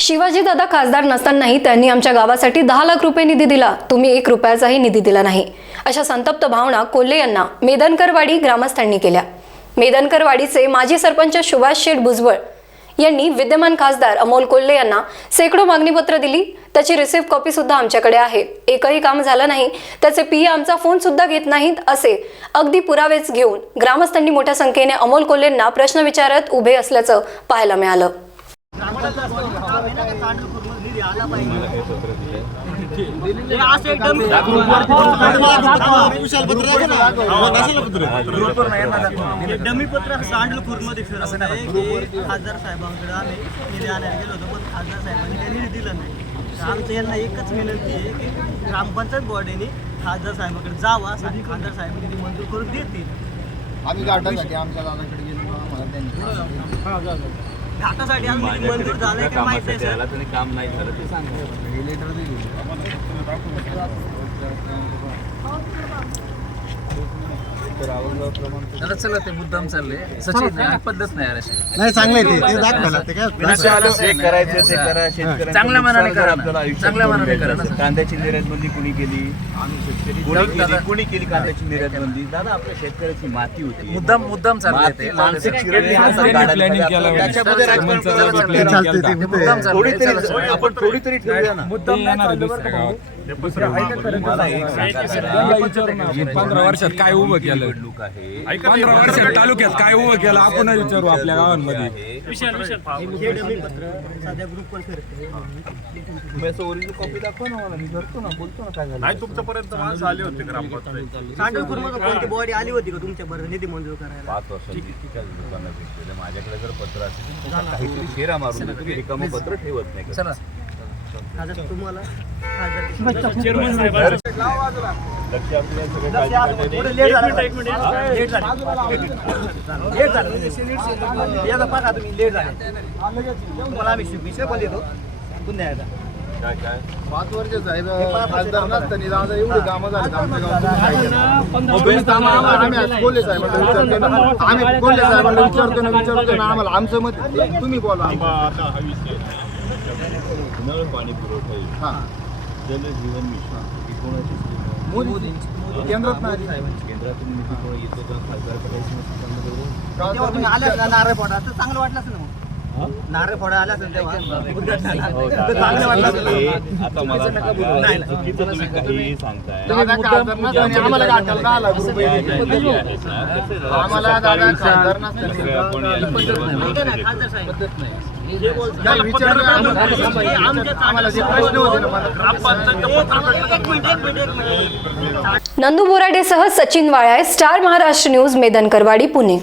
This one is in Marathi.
शिवाजी दादा खासदार नसतानाही त्यांनी आमच्या गावासाठी दहा लाख रुपये निधी दिला. तुम्ही एक रुपयाचाही निधी दिला नाही. अशा संतप्त भावना कोल्हे यांना मेदनकरवाडी ग्रामस्थांनी केल्या. मेदनकरवाडीचे माजी सरपंच सुभाष शेठ भुजबळ यांनी विद्यमान खासदार अमोल कोल्हे यांना शेकडो मागणीपत्र दिली. त्याची रिसिव्ह कॉपी सुद्धा आमच्याकडे आहे. एकही काम झालं नाही. त्याचे पीए आमचा फोन सुद्धा घेत नाहीत असे अगदी पुरावेच घेऊन ग्रामस्थांनी मोठ्या संख्येने अमोल कोल्हेंना प्रश्न विचारत उभे असल्याचं पाहायला मिळालं. डमी पत्र सांडलं पूर्णमध्ये फिरवत आहे. की खासदार साहेबांकडे आम्ही निधी आणायला गेलो होतो पण खासदार साहेबांनी काही निधी दिला नाही. आमचं यांना एकच विनंती आहे की ग्रामपंचायत बॉडीने खासदार साहेबांकडे जावा आणि खासदार साहेब निधी मंजूर करून देतील. आम्ही गाठासाठी आमच्या दादाकडे गेलो आम्हाला त्यांनी घाटासाठी आम्ही निधी मंजूर झालाय की माहिती आहे सर. काम नाही झालं ते सांगा चला चला ते मुद्दाम चालले सचिन ही पद्धत नाही चांगले ते. ते दाखवला ते काय? जे करायचं ते करा शेतकऱ्यांचं चांगल्या मनाने नुकसान करा जर ना. आपल्याला आयुष्यात चांगल्या करून मनाने करा ना. कांद्याची निर्यात बंदी कुणी केली? कुणी जाऊ केली? दादा. कुणी केली कांद्याची निर्यात बंदी दादा आपल्या शेतकऱ्याची माती होती. मुद्दाम मुद्दाम चालले माती ते. मानसिक चिरडणी हातात गाडायला पाहिजे आपल्याला. त्याच्यामध्ये राजकारण करायला ते चालते ते होते. मुद्दाम थोडी चालले तरी चला, चला. आपण थोडी तरी ठेवूया ना. मला एक सांगा जरा. पंधरा वर्षात काय उभं केलं? निवडणूक आहे. पंधरा वर्षात तालुक्यात काय उभं केलं? आपण विचारू आपल्या गावांमध्ये. डमी पत्र. सध्या ग्रुपवर फिरते. तुम्ही असं ओरिजिनल कॉपी दाखवा ना मला. मी करतो ना बोलतो ना काय झालं. नाही तुमच्यापर्यंत माणसं आले होते ग्रामपंचायत. कोणती बॉडी आली होती का तुमच्याबरोबर निधी मंजूर करायला? पाच वर्षांनी इतक्या लोकांना भेटलेलं माझ्याकडे जर पत्र असेल तर काहीतरी शेरा मारून देतो रिकामं पत्र ठेवत नाही. खासदार तुम्हाला. लेट झालं. आम्ही विषय पण देतो. पुन्हा एकदा. काय काय? पाच वर्ष साहेब खासदार नसताना दादा एवढी कामं झाली. आमच्या गावात तुम्ही सांगा आम्हाला, आम्ही कोल्हे साहेबांना विचारतो ना. आम्ही कोल्हे साहेबांना विचारतो ना विचारतो ना. आम्हाला आमचं मत. तुम्ही बोला. आता हा विषय नळ पाणी पुरवठा योजना, हा. जल जीवन मिशन. ही कोणाची scheme आहे? मोदी केंद्रात नाही. केंद्रातून निधी कोण येतो का? खासदार नारळ तर चांगलं वाटलं असेल नारळ फोडा आला असेल तेव्हा. उद्घाटनाला. तर चांगलं वाटलं असेल. ना. आता मला सांगा, चुकीचं तुम्ही काही सांगताय. दादा खासदार नसताना आम्हाला गाठायला दहा लाख रुपये दिले. आम्हाला दादा खासदार नसताना ऐका ना, खासदार साहेब. नाही, विचारलं आम्हाला. आम्हाला जे प्रश्न होते ना मला एक मिनिट एक मिनिट एक मिनिट नंदू बोराडेसह सचिन वाळाय स्टार महाराष्ट्र न्यूज मेदनकरवाडी पुणे.